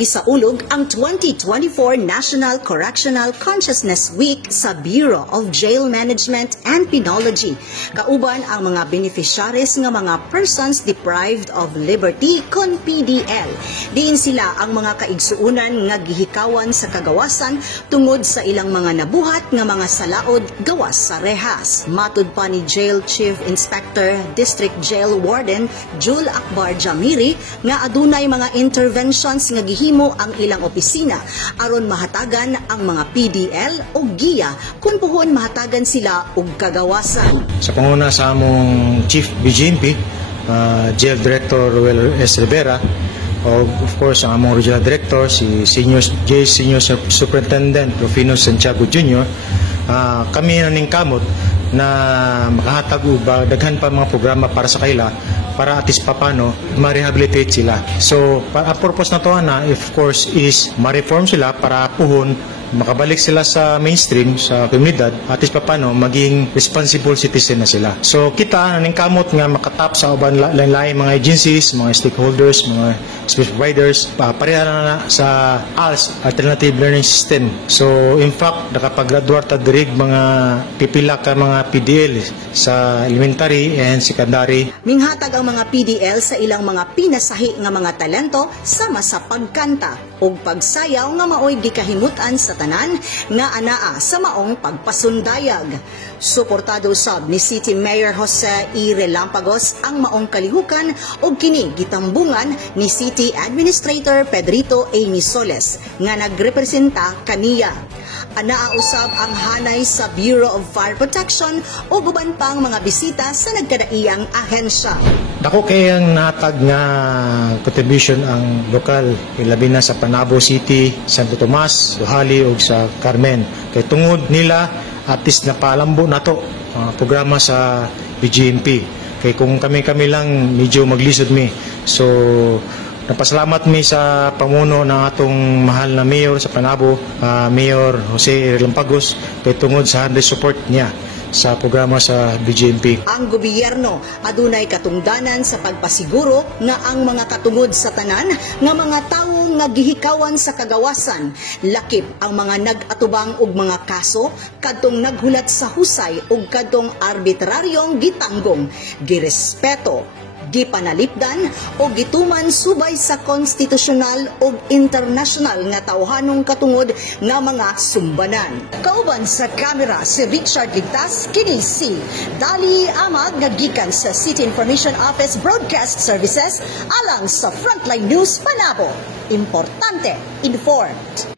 gisaulog ang 2024 National Correctional Consciousness Week sa Bureau of Jail Management and Penology. Kauban ang mga beneficiaries nga mga persons deprived of liberty kon PDL. Diin sila ang mga kaigsuunan nga gihikawan sa kagawasan tungod sa ilang mga nabuhat nga mga salaod gawas sa rehas. Matud pa ni Jail Chief Inspector District Jail Warden Jul Akbar Jamiri nga adunay mga interventions nga gihimo ang ilang opisina aron mahatagan ang mga PDL o GIA kung puhon mahatagan sila og kagawasan. Sa panguna sa among Chief BJMP, Jail Director Ruel S. Rivera, o of course ang among Regional Director si Senior Superintendent Rufino Santiago Jr., kami naningkamot na makahatag uba daghan pa mga programa para sa kaila para at least papano ma-rehabilitate sila. So, ang purpose na to of course is ma-reform sila para puhon makabalik sila sa mainstream, sa komunidad, at least papano maging responsible citizen na sila. So kita naningkamot nga makatap sa uban lain-lain mga agencies, mga stakeholders, mga service providers, pareha na sa ALS, Alternative Learning System. So in fact, nakapag-graduate ta dirig mga pipila ka mga PDL sa elementary and secondary. Minghatag ang mga PDL sa ilang mga pinasahi nga mga talento sama sa pagkanta ug pagsayaw nga maoy gikahimutan sa tanan nga anaa sa maong pagpasundayag. Suportado sab ni City Mayor Jose E. Relampagos ang maong kalihukan ug kini gitambungan ni City Administrator Pedrito A. Nisoles nga nagrepresenta kaniya. Anaa usab ang hanay sa Bureau of Fire Protection o guban pang mga bisita sa nagkadaiyang ahensya. Dako kay ang natag nga contribution ang lokal, labi na sa Panabo City, Santo Tomas, Suhali ug sa Carmen. Kay tungod nila at least napalambo nato programa sa BGMP. Kay kung kami lang medyo maglisod mi. So napasalamat mi sa pamuno ng atong mahal na mayor sa Panabo, Mayor Jose Relampagos, kay tungod sa hard support niya sa programa sa BGMP. Ang gobyerno adunay katungdanan sa pagpasiguro nga ang mga katungod sa tanan nga mga tawo nga gihikawan sa kagawasan, lakip ang mga nag-atubang og mga kaso kadtong naghulat sa husay ug kadtong arbitraryong gitanggong, girespeto, gipanalipdan o gituman subay sa konstitusyonal o internasyonal nga tawhanong katungod nga mga sumbanan. Kauban sa kamera si Richard Ligtas, kini si Dali Amag nagikan sa City Information Office Broadcast Services alang sa Frontline News Panabo. Importante, informed.